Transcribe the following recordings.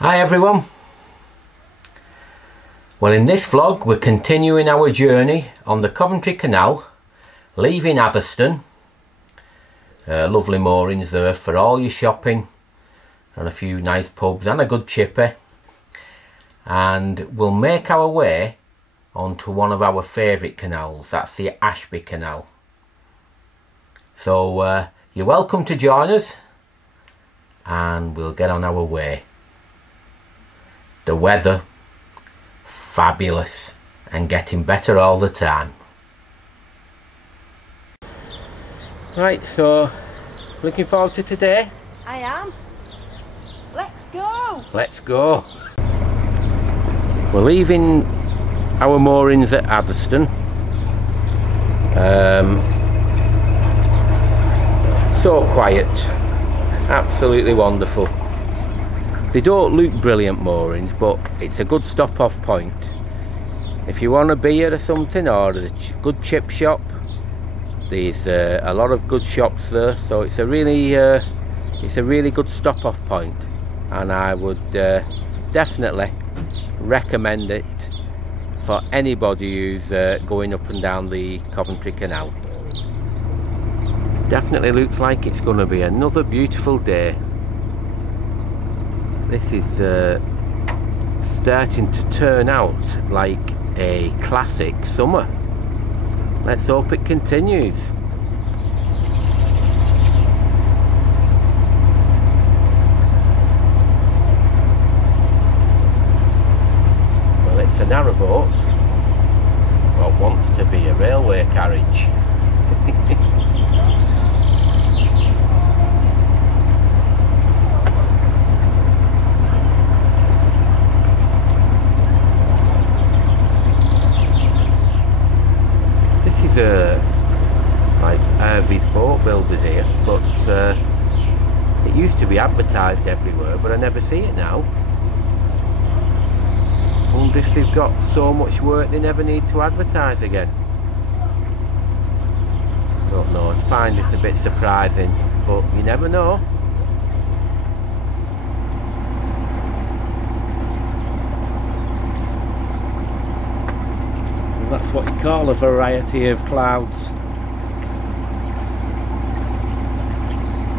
Hi everyone. Well, in this vlog we're continuing our journey on the Coventry Canal, leaving Atherstone. Lovely moorings there for all your shopping and a few nice pubs and a good chippy, and we'll make our way onto one of our favourite canals. That's the Ashby Canal. So you're welcome to join us and we'll get on our way. The weather fabulous and getting better all the time. Right, so looking forward to today? I am. Let's go. Let's go. We're leaving our moorings at Atherstone. So quiet, absolutely wonderful. They don't look brilliant moorings, but it's a good stop off point. If you want a beer or something, or a good chip shop, there's a lot of good shops there, so it's a really good stop off point, and I would definitely recommend it for anybody who's going up and down the Coventry Canal. Definitely looks like it's going to be another beautiful day. This is starting to turn out like a classic summer. Let's hope it continues. Well, it's a narrowboat what wants to be a railway carriage. Like Irvy's boat builders here, but it used to be advertised everywhere, but I never see it now. Wonder if they've got so much work they never need to advertise again. I don't know, I find it a bit surprising, but you never know. That's what you call a variety of clouds.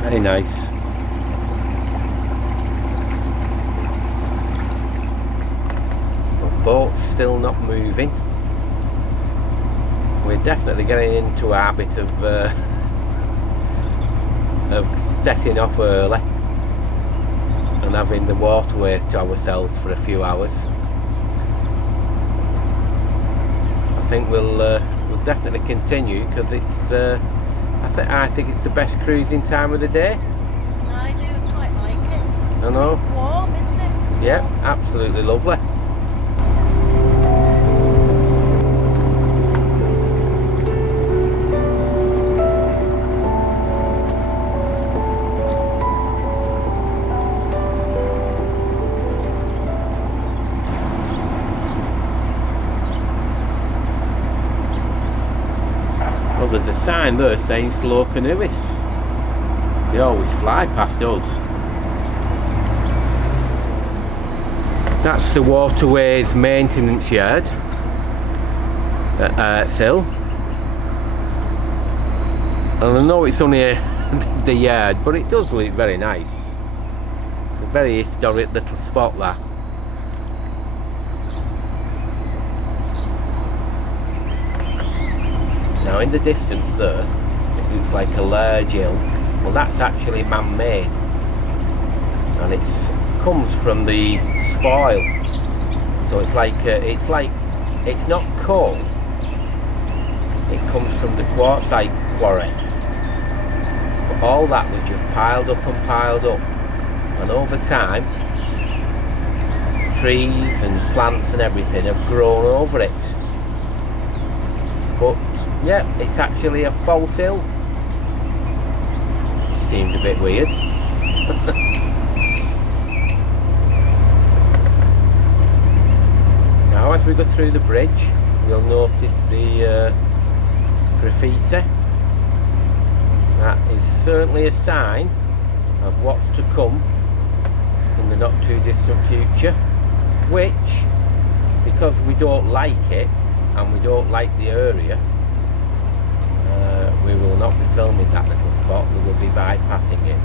Very nice. The boat's still not moving. We're definitely getting into a habit of setting off early and having the waterways to ourselves for a few hours. I think we'll definitely continue because it's I think it's the best cruising time of the day. I do quite like it. I know. It's warm, isn't it? Yeah, absolutely lovely. Well, there's a sign there saying slow canoeists. They always fly past us. That's the waterways maintenance yard at Atherstone. And I know it's only the yard, but it does look very nice. A very historic little spot there. Now in the distance there, it looks like a large hill. Well, that's actually man-made, and it comes from the spoil. So it's not coal. It comes from the quartzite quarry. But all that was just piled up and piled up, and over time, trees and plants and everything have grown over it. But yeah, it's actually a false hill. Seemed a bit weird. Now as we go through the bridge, you'll notice the graffiti. That is certainly a sign of what's to come in the not too distant future, which, because we don't like it and we don't like the area, we will not be filming that little spot. We will be bypassing it.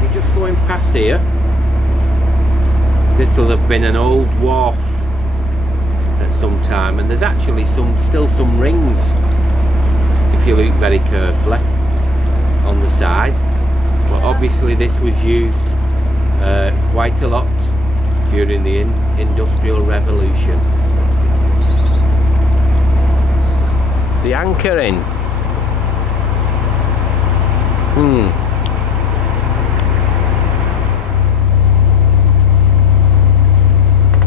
We're just going past here. This will have been an old wharf at some time, and there's actually still some rings, if you look very carefully, on the side. But obviously this was used quite a lot during the Industrial Revolution. The anchoring.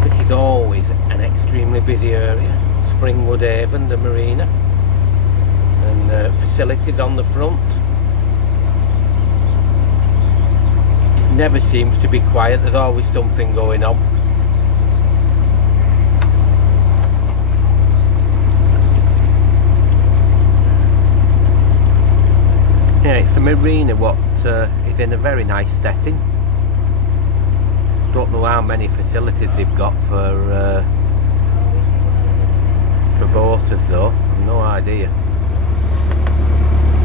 This is always an extremely busy area. Springwood Haven, the marina, and facilities on the front. Never seems to be quiet. There's always something going on. Yeah, it's a marina what is in a very nice setting. Don't know how many facilities they've got for boaters though. No idea.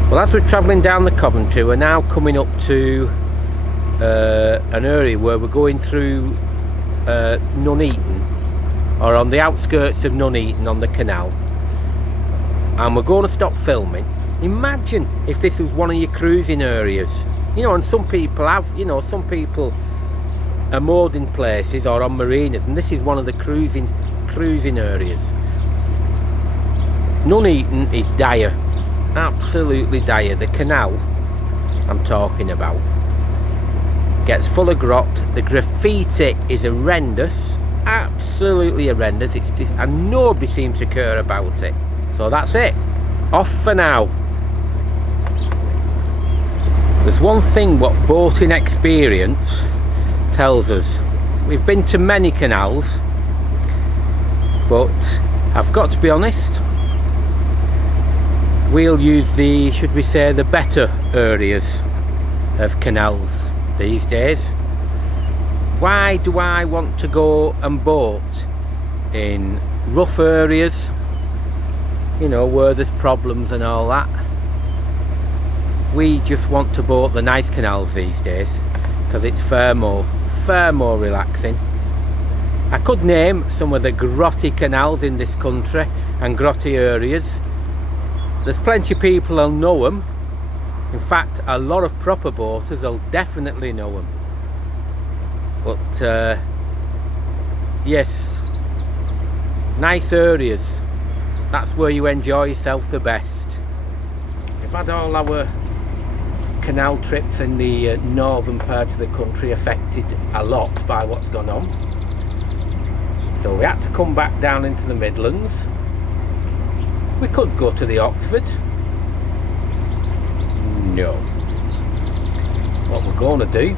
Well, as we're travelling down the Coventry, we're now coming up to an area where we're going through Nuneaton, or on the outskirts of Nuneaton on the canal, and we're going to stop filming. Imagine if this was one of your cruising areas, you know, and some people have, you know, some people are moored in places or on marinas, and this is one of the cruising areas. Nuneaton is dire, absolutely dire. The canal I'm talking about gets full of grot. The graffiti is horrendous, absolutely horrendous. And nobody seems to care about it. So that's it, off for now. There's one thing what boating experience tells us. We've been to many canals, but I've got to be honest, we'll use the, should we say, the better areas of canals these days. Why do I want to go and boat in rough areas, you know, where there's problems and all that? We just want to boat the nice canals these days because it's far more relaxing. I could name some of the grotty canals in this country and grotty areas. There's plenty of people who'll know them. In fact, a lot of proper boaters will definitely know them. But yes, nice areas, that's where you enjoy yourself the best. We've had all our canal trips in the northern part of the country affected a lot by what's gone on. So we had to come back down into the Midlands. We could go to the Oxford. No. What we're going to do,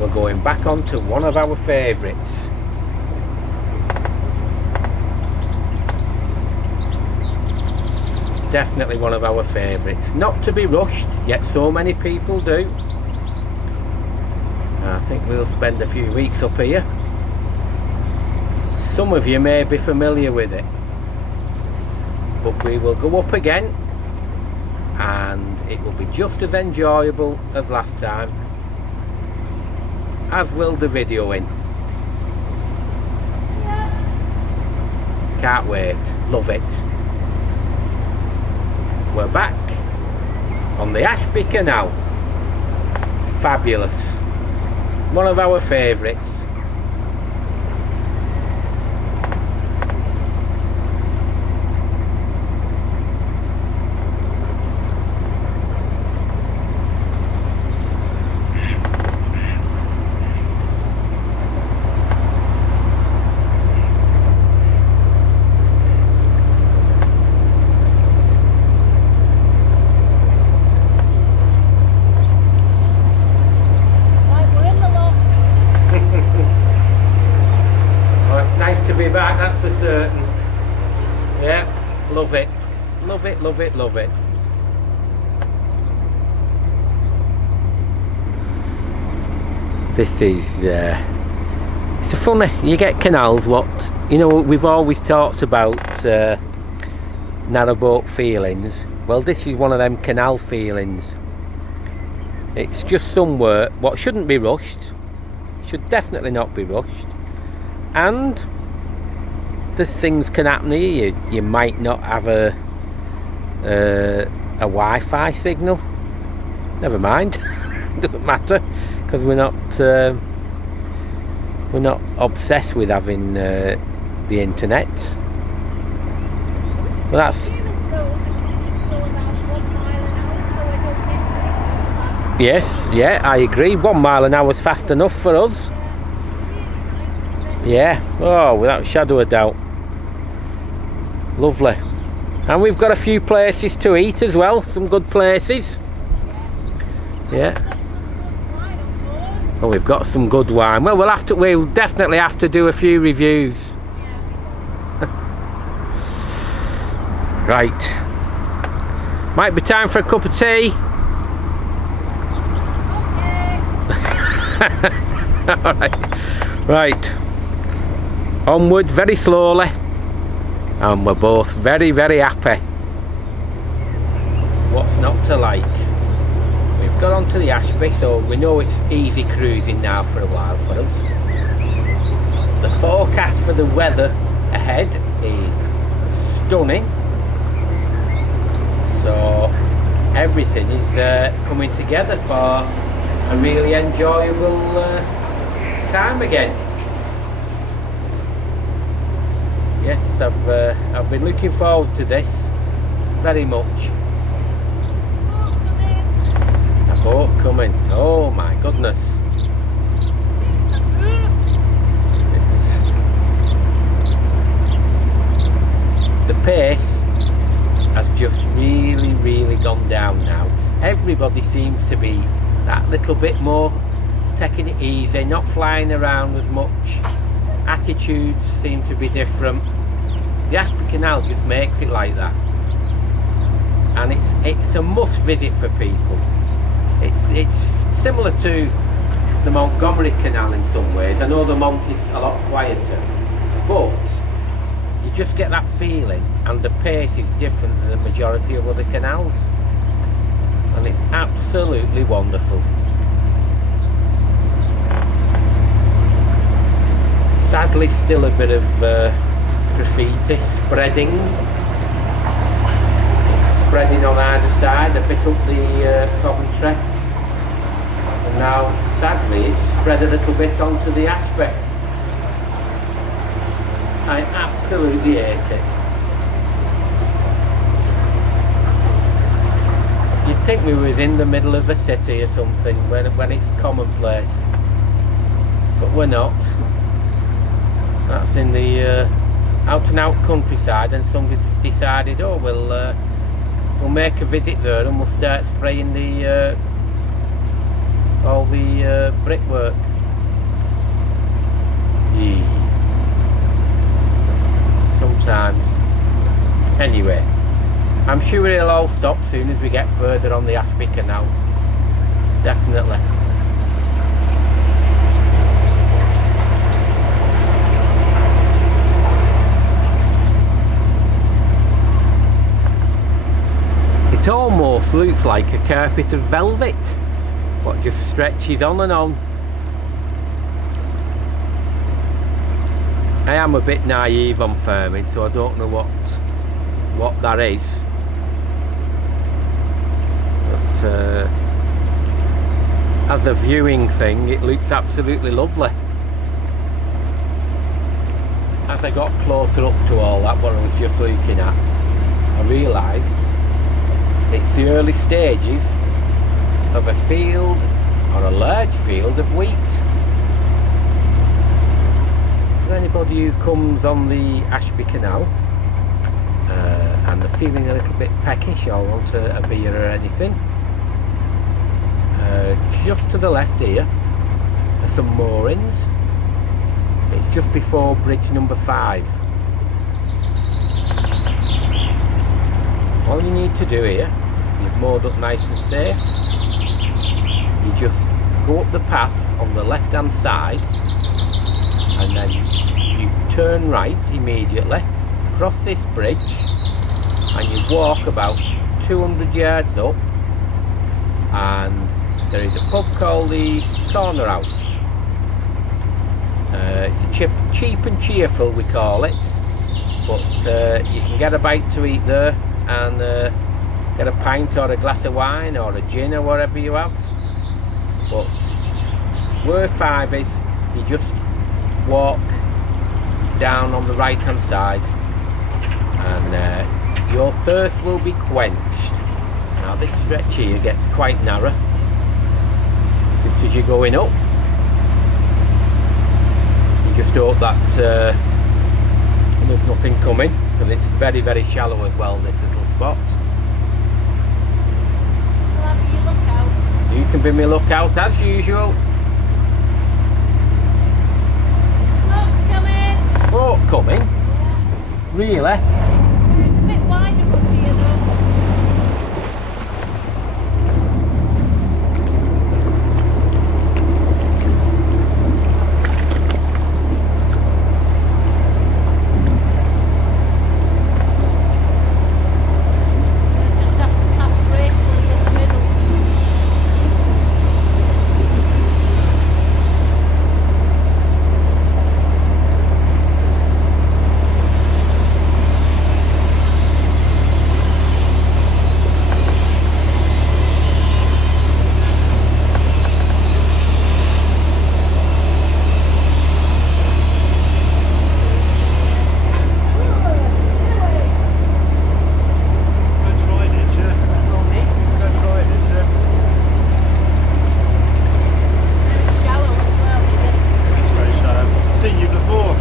we're going back onto one of our favourites. Definitely one of our favourites. Not to be rushed, yet so many people do. I think we'll spend a few weeks up here. Some of you may be familiar with it, but we will go up again and it will be just as enjoyable as last time, as will the videoing. Can't wait, love it. We're back on the Ashby Canal. Fabulous. One of our favourites. Back, that's for certain. Yeah, love it, love it, love it, love it. This is it's a funny, you get canals what, you know, we've always talked about narrowboat feelings. Well, this is one of them canal feelings. It's just somewhere what shouldn't be rushed, should definitely not be rushed, and there's things can happen here. You might not have a Wi-Fi signal. Never mind, doesn't matter, because we're not obsessed with having the internet. Well, that's yes, yeah, I agree. 1 mile an hour is fast enough for us. Yeah, oh, without a shadow of doubt. Lovely. And we've got a few places to eat as well, some good places. Yeah. Well, we've got some good wine. Well, we'll definitely have to do a few reviews. Right. Might be time for a cup of tea. Alright. Right. Onward very slowly. And we're both very, very happy. What's not to like? We've got onto the Ashby, so we know it's easy cruising now for a while for us. The forecast for the weather ahead is stunning. So everything is coming together for a really enjoyable time again. Yes, I've been looking forward to this very much. A boat coming. Oh my goodness. The pace has just really gone down now. Everybody seems to be that little bit more taking it easy, not flying around as much. Attitudes seem to be different. The Ashby Canal just makes it like that, and it's a must visit for people. It's similar to the Montgomery Canal in some ways. I know the Mont is a lot quieter, but you just get that feeling, and the pace is different than the majority of other canals, and it's absolutely wonderful. Sadly, still a bit of graffiti spreading. It's spreading on either side, a bit up the Coventry, and now sadly it's spread a little bit onto the Ashby. I absolutely hate it. You'd think we was in the middle of a city or something when it's commonplace, but we're not. That's in the out and out countryside, and somebody's decided, oh, we'll make a visit there and we'll start spraying the all the brickwork. Yeah. Sometimes. Anyway, I'm sure it'll all stop soon as we get further on the Ashby Canal. Definitely. It almost looks like a carpet of velvet, what just stretches on and on. I am a bit naive on farming, so I don't know what that is, but as a viewing thing it looks absolutely lovely. As I got closer up to all that, what I was just looking at, I realised it's the early stages of a field, or a large field of wheat. For anybody who comes on the Ashby Canal and they're feeling a little bit peckish or want a beer or anything, just to the left here are some moorings. It's just before bridge number 5. All you need to do here, you've moored up nice and safe, you just go up the path on the left hand side, and then you turn right immediately, cross this bridge, and you walk about 200 yards up, and there is a pub called the Corner House. It's a cheap and cheerful, we call it, but you can get a bite to eat there, and get a pint or a glass of wine or a gin or whatever you have. But where 5 is, you just walk down on the right hand side, and your thirst will be quenched. Now this stretch here gets quite narrow just as you're going up. You just hope that there's nothing coming, because it's very, very shallow as well, this little spot. I'll have your lookout. You can be my lookout as usual. Oh, coming! Oh, coming? Yeah. Really? It's a bit wider up here though. Just have to pass gracefully in the middle. Shallow as well, you get Seen you before.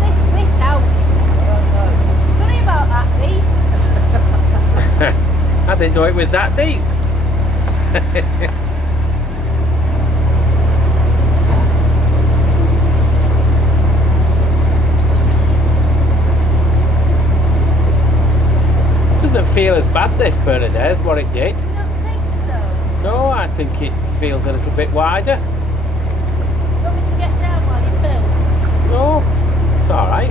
this bit out. Sorry about that, Dee. I didn't know it was that deep. Doesn't feel as bad this Bernadette as what it did. I don't think so. No, I think it feels a little bit wider. Want me to get down while you film? No, it's alright.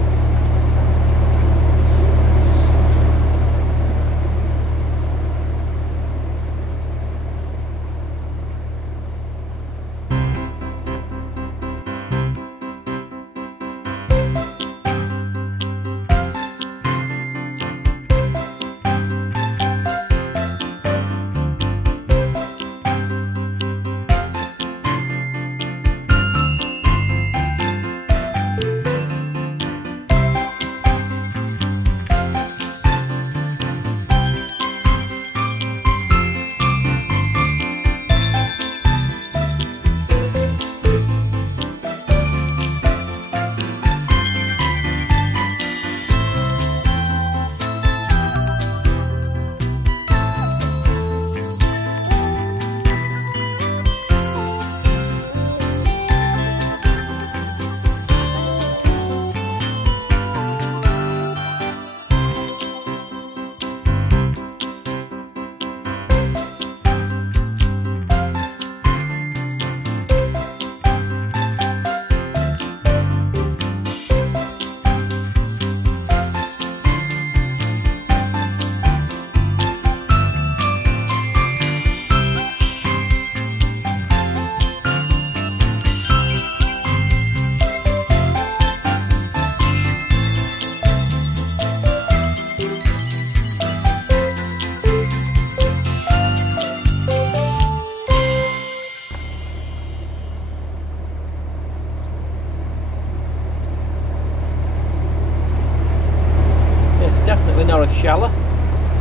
Not as shallow,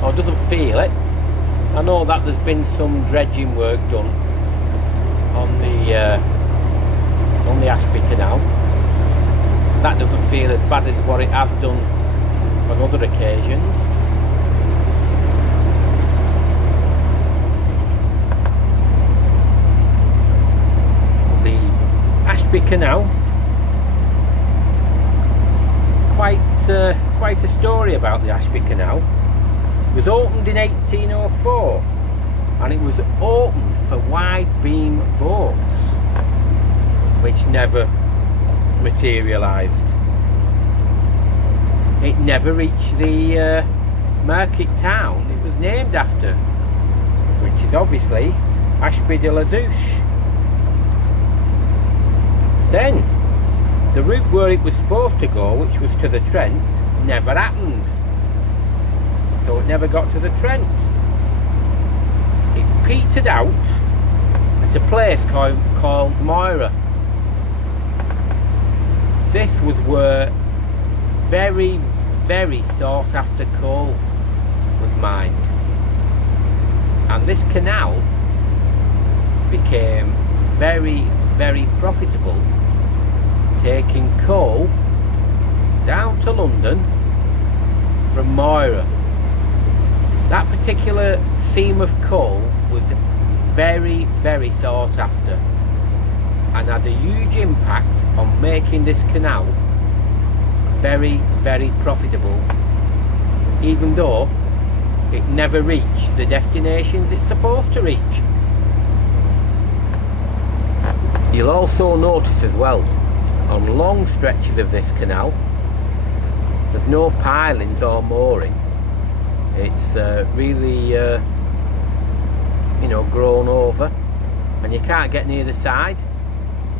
or doesn't feel it. I know that there's been some dredging work done on the Ashby Canal. That doesn't feel as bad as what it has done on other occasions. The Ashby Canal, quite quite a story about the Ashby Canal. It was opened in 1804 and it was opened for wide beam boats, which never materialised. It never reached the market town it was named after, which is obviously Ashby de la Zouch. Then the route where it was supposed to go, which was to the Trent, never happened, so it never got to the Trent. It petered out at a place called Moira. This was where very, very sought after coal was mined, and this canal became very, very profitable, taking coal down to London from Moira. That particular seam of coal was very, very sought after and had a huge impact on making this canal very, very profitable, even though it never reached the destinations it's supposed to reach. You'll also notice as well, on long stretches of this canal, there's no pilings or mooring. It's really you know, grown over, and you can't get near the side,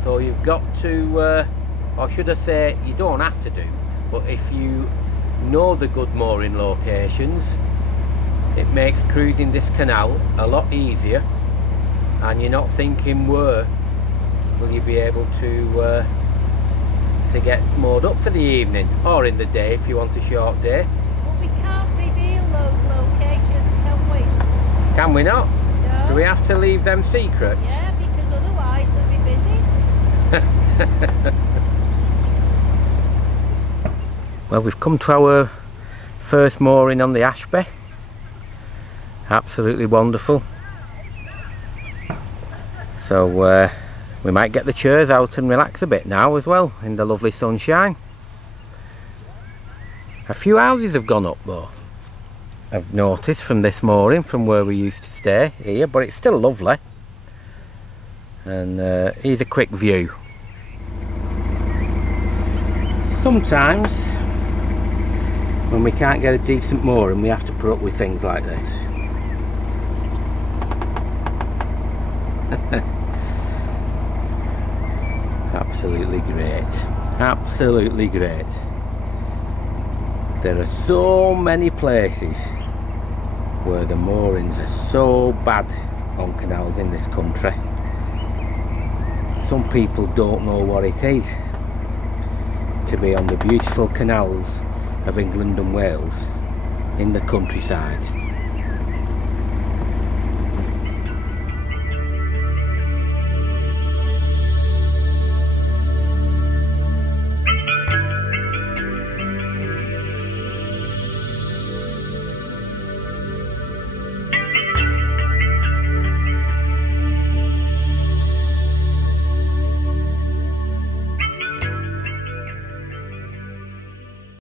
so you've got to or should I say, you don't have to do, but if you know the good mooring locations, it makes cruising this canal a lot easier, and you're not thinking where will you be able to get moored up for the evening, or in the day if you want a short day. But we can't reveal those locations, can we? Can we not? No. Do we have to leave them secret? Yeah, because otherwise they'll be busy. Well, we've come to our first mooring on the Ashby. Absolutely wonderful. So we might get the chairs out and relax a bit now as well in the lovely sunshine. A few houses have gone up though, I've noticed, from this mooring, from where we used to stay here, but it's still lovely. And here's a quick view. Sometimes when we can't get a decent mooring, we have to put up with things like this. Absolutely great, absolutely great. There are so many places where the moorings are so bad on canals in this country. Some people don't know what it is to be on the beautiful canals of England and Wales in the countryside.